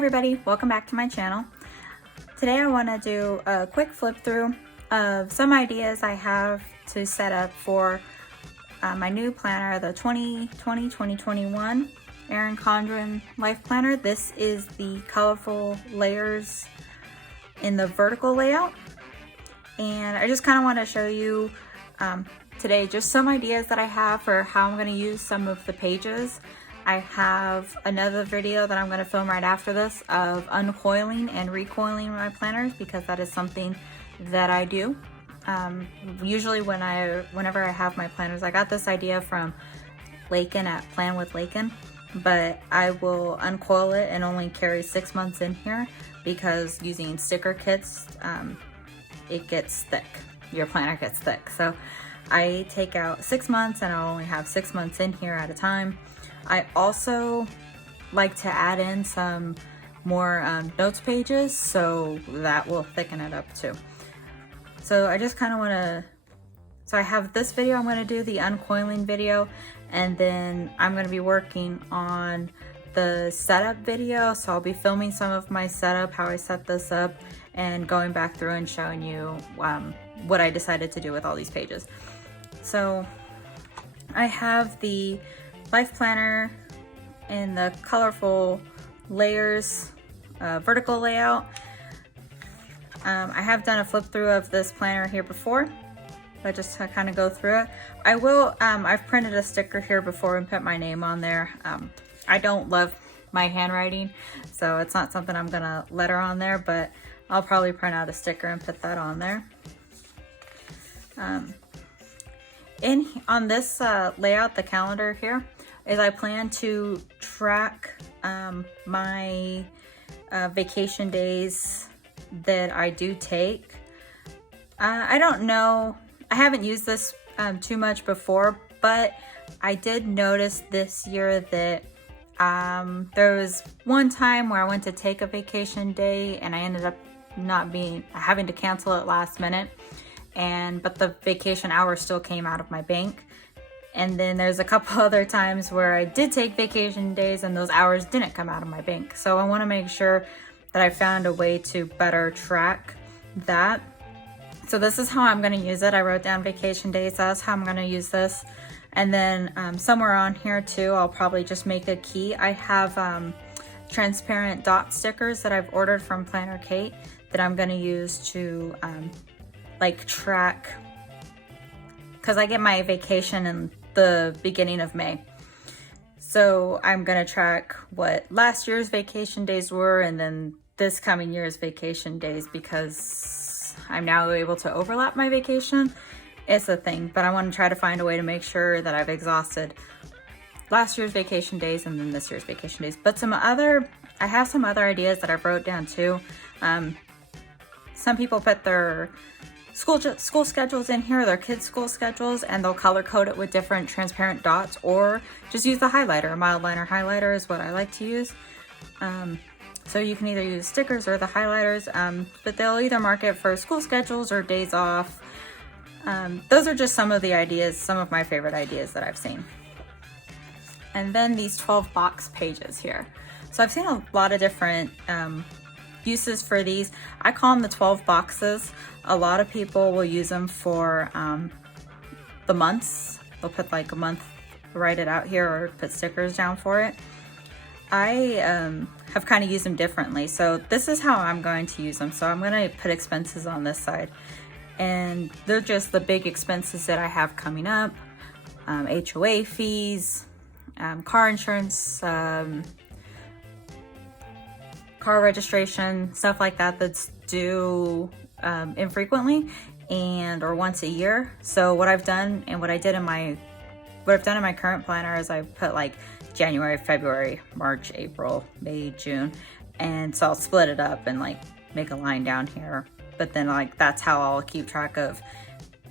everybody, welcome back to my channel. Today I want to do a quick flip through of some ideas I have to set up for my new planner, the 2020-2021 Erin Condren Lifeplanner. This is the colorful layers in the vertical layout, and I just kind of want to show you today just some ideas that I have for how I'm going to use some of the pages. I have another video that I'm going to film right after this of uncoiling and recoiling my planners, because that is something that I do. Usually whenever I have my planners, I got this idea from Lakin at Plan with Lakin, but I will uncoil it and only carry 6 months in here, because using sticker kits, it gets thick. Your planner gets thick. So I take out 6 months and I'll only have 6 months in here at a time. I also like to add in some more notes pages, so that will thicken it up too. So I just kind of want to, so I have this video I'm going to do, the uncoiling video, and then I'm going to be working on the setup video. So I'll be filming some of my setup, how I set this up, and going back through and showing you what I decided to do with all these pages. So I have the Life Planner in the colorful layers vertical layout. I have done a flip through of this planner here before, but just to kind of go through it. I will, I've printed a sticker here before and put my name on there. I don't love my handwriting, so it's not something I'm gonna letter on there, but I'll probably print out a sticker and put that on there. On this layout, the calendar here, is I plan to track my vacation days that I do take. I don't know, I haven't used this too much before, but I did notice this year that there was one time where I went to take a vacation day and I ended up having to cancel it last minute, but the vacation hours still came out of my bank. And then there's a couple other times where I did take vacation days and those hours didn't come out of my bank. So I want to make sure that I found a way to better track that. So this is how I'm going to use it. I wrote down vacation days. That's how I'm going to use this. And then somewhere on here too, I'll probably just make a key. I have transparent dot stickers that I've ordered from Planner Kate that I'm going to use to like track, because I get my vacation in the beginning of May. So I'm gonna track what last year's vacation days were and then this coming year's vacation days, because I'm now able to overlap my vacation. It's a thing, but I want to try to find a way to make sure that I've exhausted last year's vacation days and then this year's vacation days. But I have some other ideas that I've wrote down too. Some people put their school schedules in here, their kids' school schedules, and they'll color code it with different transparent dots, or just use the highlighter. A mild liner highlighter is what I like to use. So you can either use stickers or the highlighters, but they'll either mark it for school schedules or days off. Those are just some of the ideas, some of my favorite ideas that I've seen. And then these 12 box pages here. So I've seen a lot of different uses for these. I call them the 12 boxes. A lot of people will use them for the months. They'll put like a month, write it out here, or put stickers down for it. I have kind of used them differently. So this is how I'm going to use them. So I'm going to put expenses on this side, and they're just the big expenses that I have coming up. HOA fees, car insurance, car registration, stuff like that that's due infrequently or once a year. So what I've done and what I've done in my current planner is I put like January, February, March, April, May, June, and so I'll split it up and like make a line down here. But then like that's how I'll keep track of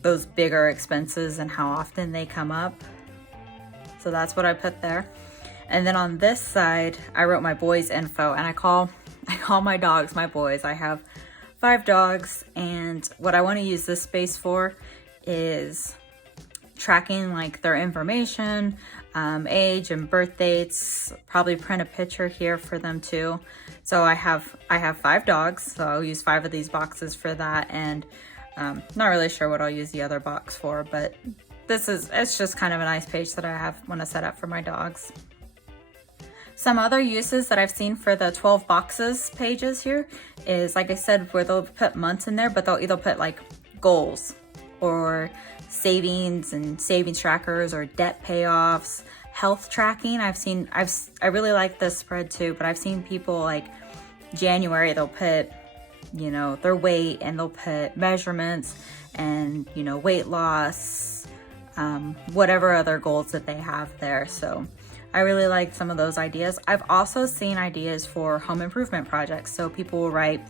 those bigger expenses and how often they come up. So that's what I put there. And then on this side, I wrote my boys' info, and I call my dogs my boys. I have 5 dogs, and what I want to use this space for is tracking like their information, age and birth dates, probably print a picture here for them too. So I have 5 dogs, so I'll use 5 of these boxes for that, and not really sure what I'll use the other box for, but it's just kind of a nice page that I want to set up for my dogs. Some other uses that I've seen for the 12 boxes pages here is, like I said, where they'll put months in there, but they'll either put like goals or savings and savings trackers or debt payoffs, health tracking. I really like this spread too, but I've seen people like January, they'll put, you know, their weight, and they'll put measurements and, you know, weight loss, whatever other goals that they have there. So I really like some of those ideas. I've also seen ideas for home improvement projects. So people will write,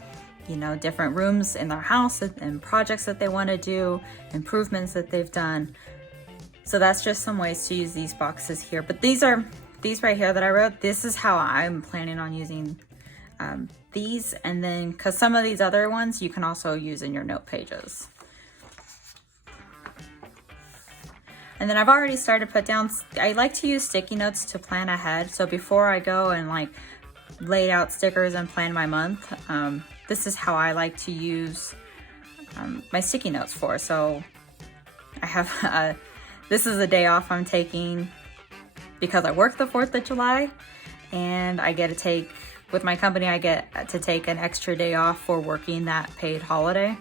you know, different rooms in their house and projects that they want to do, improvements that they've done. So that's just some ways to use these boxes here. But these right here that I wrote, this is how I'm planning on using these. And then, because some of these other ones you can also use in your note pages. And then I've already started to put down, I like to use sticky notes to plan ahead. So before I go and like lay out stickers and plan my month, this is how I like to use my sticky notes for. So I have, this is a day off I'm taking because I work the 4th of July, and I get to take, with my company, I get to take an extra day off for working that paid holiday.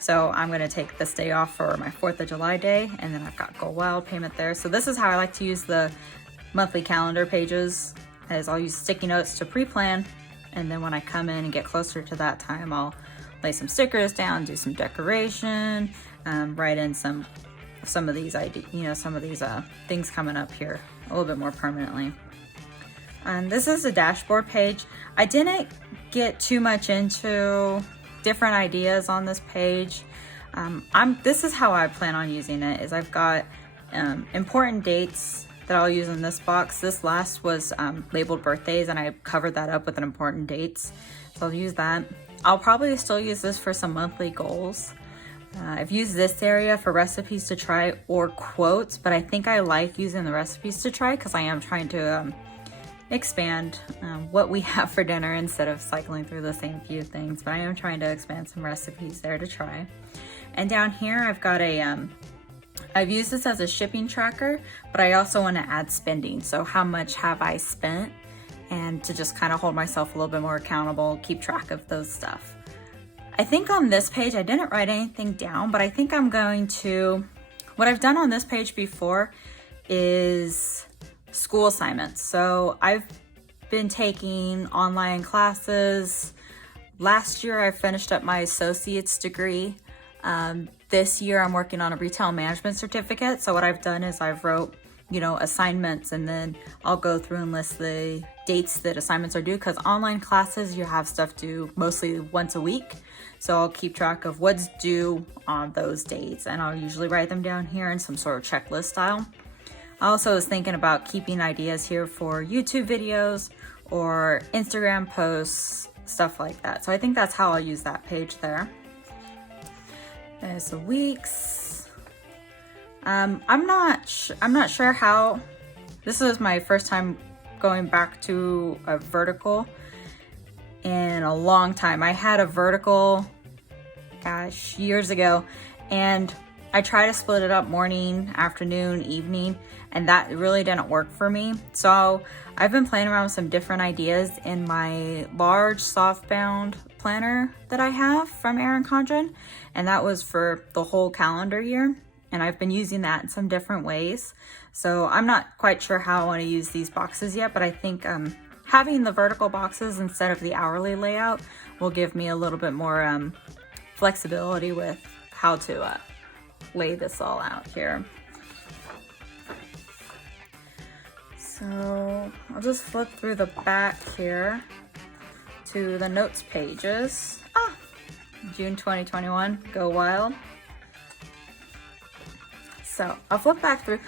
So I'm gonna take this day off for my 4th of July day, and then I've got Go Wild payment there. So this is how I like to use the monthly calendar pages, as I'll use sticky notes to pre-plan, and then when I come in and get closer to that time, I'll lay some stickers down, do some decoration, write in some of these ideas, you know, some of these things coming up here a little bit more permanently. And this is a dashboard page. I didn't get too much into different ideas on this page. This is how I plan on using it, is I've got important dates that I'll use in this box. This last was labeled birthdays, and I covered that up with an important dates. So I'll use that. I'll probably still use this for some monthly goals. I've used this area for recipes to try or quotes, but I think I like using the recipes to try because I am trying to expand what we have for dinner instead of cycling through the same few things. But I am trying to expand some recipes there to try. And down here I've got I've used this as a shipping tracker, but I also want to add spending. So how much have I spent, and to just kind of hold myself a little bit more accountable, keep track of those stuff. I think on this page, I didn't write anything down, but I think I'm going to, what I've done on this page before is school assignments. So I've been taking online classes. Last year, I finished up my associate's degree. This year, I'm working on a retail management certificate. So what I've done is I've wrote, you know, assignments, and then I'll go through and list the dates that assignments are due, because online classes, you have stuff due mostly once a week. So I'll keep track of what's due on those dates, and I'll usually write them down here in some sort of checklist style. I also was thinking about keeping ideas here for YouTube videos or Instagram posts, stuff like that. So I think that's how I'll use that page there. There's the weeks. I'm not sure how. This is my first time going back to a vertical in a long time. I had a vertical, gosh, years ago, and I tried to split it up morning, afternoon, evening, and that really didn't work for me. So I've been playing around with some different ideas in my large softbound planner that I have from Erin Condren, and that was for the whole calendar year. And I've been using that in some different ways. So I'm not quite sure how I want to use these boxes yet, but I think having the vertical boxes instead of the hourly layout will give me a little bit more flexibility with how to lay this all out here. So I'll just flip through the back here to the notes pages. June 2021, Go Wild. So I'll flip back through.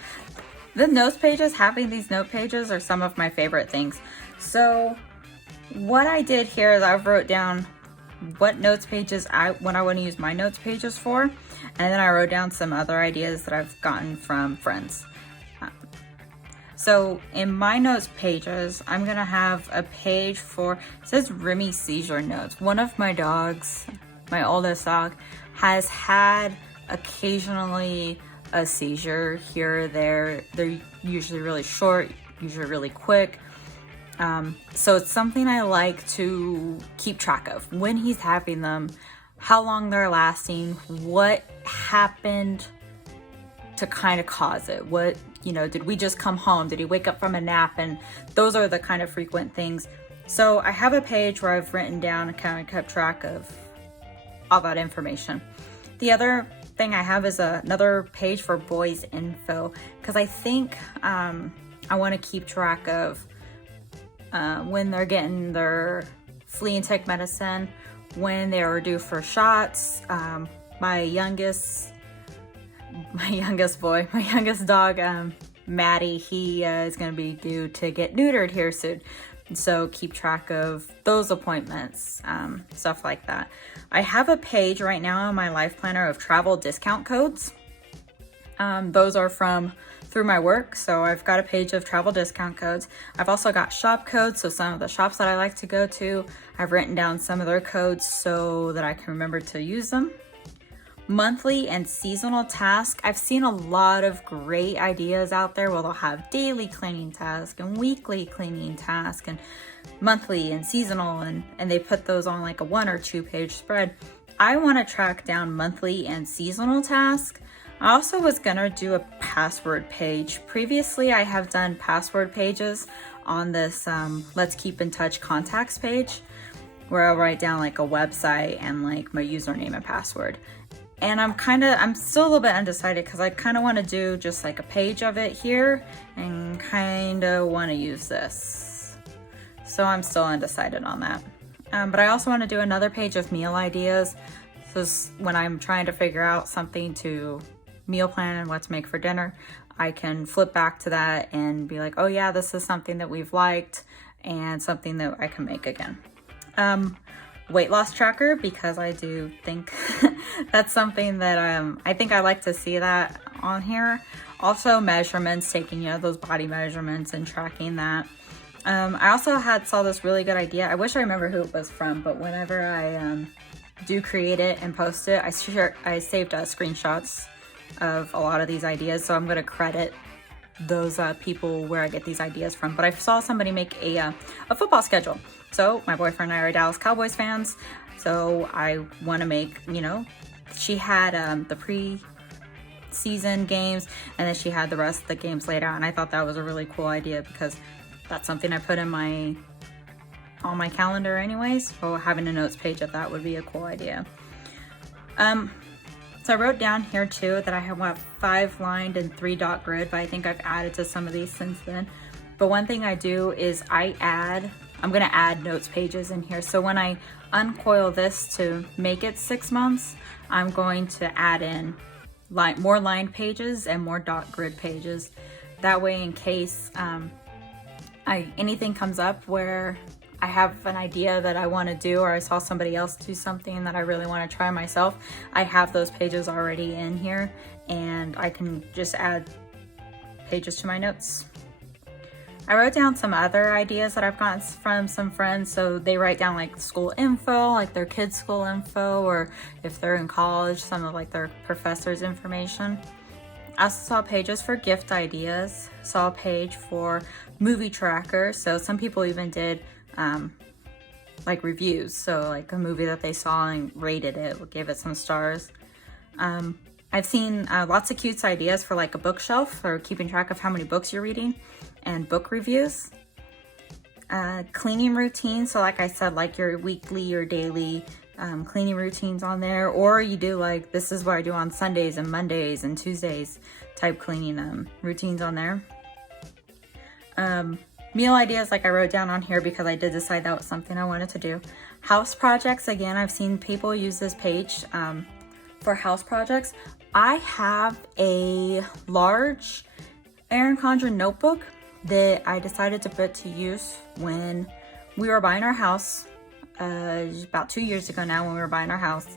The notes pages, having these note pages are some of my favorite things. So what I did here is I wrote down what notes pages what I want to use my notes pages for. And then I wrote down some other ideas that I've gotten from friends. So in my notes pages, I'm gonna have a page for, it says Remy seizure notes. One of my dogs, my oldest dog, has had occasionally a seizure here or there. They're usually really short, usually really quick. So it's something I like to keep track of. When he's having them, how long they're lasting, what happened to kind of cause it. What, did we just come home? Did he wake up from a nap? And those are the kind of frequent things. So I have a page where I've written down and kind of kept track of all that information. The other thing I have is another page for boys info, because I think I want to keep track of when they're getting their flea and tick medicine, when they are due for shots. My youngest dog, Maddie, he is going to be due to get neutered here soon. So keep track of those appointments, stuff like that. I have a page right now on my life planner of travel discount codes. Those are through my work. So I've got a page of travel discount codes. I've also got shop codes. So some of the shops that I like to go to, I've written down some of their codes so that I can remember to use them. Monthly and seasonal tasks. I've seen a lot of great ideas out there where they'll have daily cleaning task and weekly cleaning task and monthly and seasonal, and they put those on like a 1 or 2 page spread. I want to track down monthly and seasonal tasks. I also was gonna do a password page. Previously, I have done password pages on this Let's Keep in Touch contacts page, where I'll write down like a website and like my username and password. And I'm still a little bit undecided because I kind of want to do just like a page of it here and kind of want to use this. So I'm still undecided on that. But I also want to do another page of meal ideas. So when I'm trying to figure out something to meal plan and what to make for dinner, I can flip back to that and be like, oh yeah, this is something that we've liked and something that I can make again. Weight loss tracker, because I do think that's something that I think I like to see that on here. Also measurements, taking those body measurements and tracking that. I also saw this really good idea. I wish I remember who it was from, but whenever I do create it and post it, I saved screenshots of a lot of these ideas, so I'm going to credit those people where I get these ideas from. But I saw somebody make a football schedule. So my boyfriend and I are Dallas Cowboys fans, so I want to make, she had the pre-season games, and then she had the rest of the games laid out, and I thought that was a really cool idea because that's something I put on my calendar anyways, so having a notes page of that would be a cool idea. So I wrote down here too that I have 5 lined and 3 dot grid, but I think I've added to some of these since then. But one thing I do is I'm gonna add notes pages in here. So when I uncoil this to make it 6 months, I'm going to add in more lined pages and more dot grid pages. That way, in case anything comes up where I have an idea that I want to do, or I saw somebody else do something that I really want to try myself, I have those pages already in here and I can just add pages to my notes. I wrote down some other ideas that I've gotten from some friends. So they write down like school info, like their kids' school info, or if they're in college, some of like their professors' information. I also saw pages for gift ideas, saw a page for movie tracker. So some people even did like reviews. So like a movie that they saw and rated it, gave it some stars. I've seen lots of cute ideas for like a bookshelf or keeping track of how many books you're reading, and book reviews. Cleaning routines, so like I said, like your weekly or daily cleaning routines on there, or you do like, this is what I do on Sundays and Mondays and Tuesdays type cleaning routines on there. Meal ideas, like I wrote down on here because I did decide that was something I wanted to do. House projects, again, I've seen people use this page for house projects. I have a large Erin Condren notebook that I decided to put to use when we were buying our house. about 2 years ago now when we were buying our house.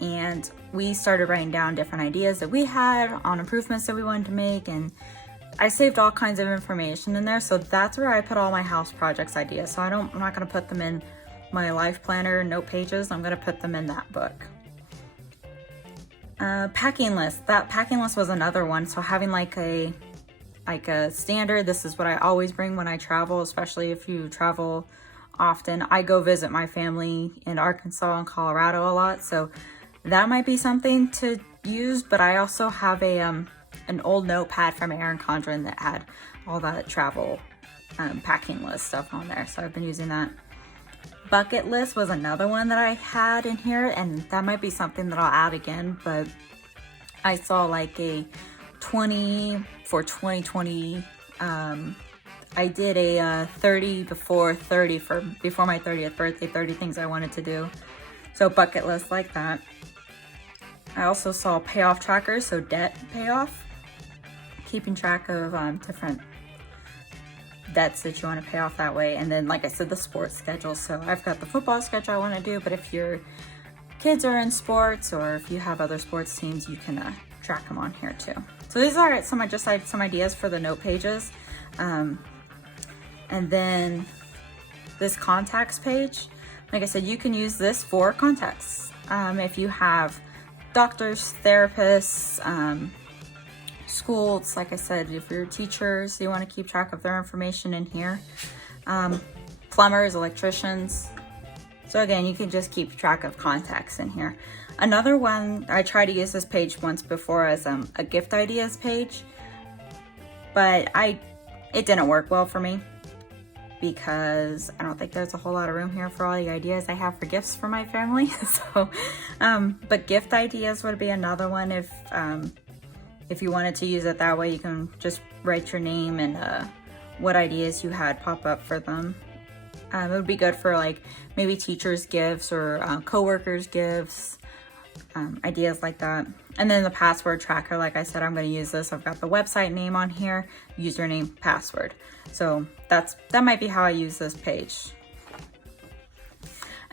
And we started writing down different ideas that we had on improvements that we wanted to make. And I saved all kinds of information in there. So that's where I put all my house projects ideas. So I'm not going to put them in my life planner note pages. I'm going to put them in that book. Packing list. That packing list was another one. So having like a standard, this is what I always bring when I travel, especially if you travel often. I go visit my family in Arkansas and Colorado a lot, so that might be something to use. But I also have an old notepad from Erin Condren that had all that travel packing list stuff on there, so I've been using that. Bucket list was another one that I had in here, and that might be something that I'll add again, but I saw like a 20 for 2020. I did a 30 before 30 for before my 30th birthday, 30 things I wanted to do. So bucket list like that. I also saw payoff trackers, so debt payoff, keeping track of different debts that you want to pay off that way. And then, like I said, the sports schedule. So I've got the football schedule I want to do, but if your kids are in sports or if you have other sports teams, you can track them on here too. So these are some ideas for the note pages. And then this contacts page, like I said, you can use this for contacts. If you have doctors, therapists, schools, like I said, if you're teachers, you want to keep track of their information in here. Plumbers, electricians. So again, you can just keep track of contacts in here. Another one, I tried to use this page once before as a gift ideas page, but it didn't work well for me because I don't think there's a whole lot of room here for all the ideas I have for gifts for my family. So, but gift ideas would be another one. If you wanted to use it that way, you can just write your name and what ideas you had pop up for them. It would be good for like maybe teachers' gifts or co-workers' gifts, ideas like that. And then the password tracker, like I said, I'm going to use this. I've got the website name on here, username, password. So that might be how I use this page.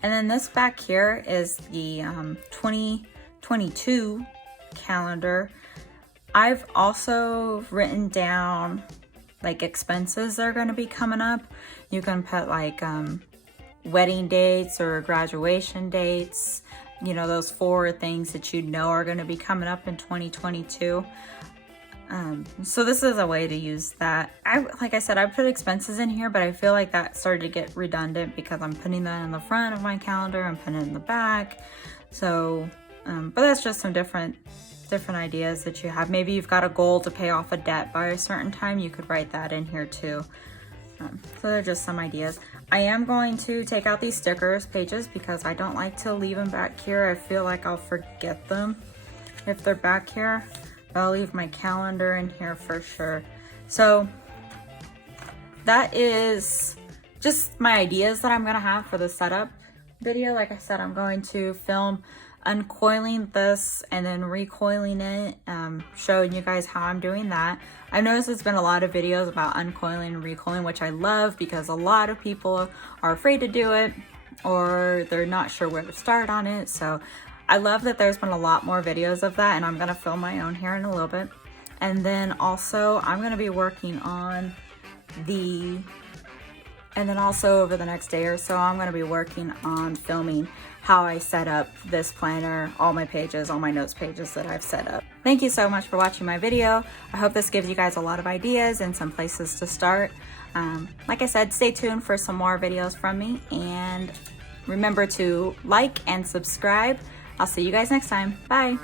And then this back here is the 2022 calendar. I've also written down like expenses that are going to be coming up. You can put like wedding dates or graduation dates, you know, those 4 things that you know are going to be coming up in 2022. So this is a way to use that. Like I said, I put expenses in here, but I feel like that started to get redundant because I'm putting that in the front of my calendar, I'm putting it in the back. So, but that's just some different ideas that you have. Maybe you've got a goal to pay off a debt by a certain time, you could write that in here too. So they're just some ideas. I am going to take out these stickers pages because I don't like to leave them back here. I feel like I'll forget them if they're back here. But I'll leave my calendar in here for sure. So that is just my ideas that I'm gonna have for the setup video. Like I said, I'm going to film uncoiling this and then recoiling it, showing you guys how I'm doing that. I've noticed there's been a lot of videos about uncoiling and recoiling, which I love because a lot of people are afraid to do it or they're not sure where to start on it. So I love that there's been a lot more videos of that, and I'm gonna film my own here in a little bit. And then also I'm gonna be working on and then also over the next day or so, I'm going to be working on filming how I set up this planner, all my pages, all my notes pages that I've set up. Thank you so much for watching my video. I hope this gives you guys a lot of ideas and some places to start. Like I said, stay tuned for some more videos from me, and remember to like and subscribe. I'll see you guys next time. Bye.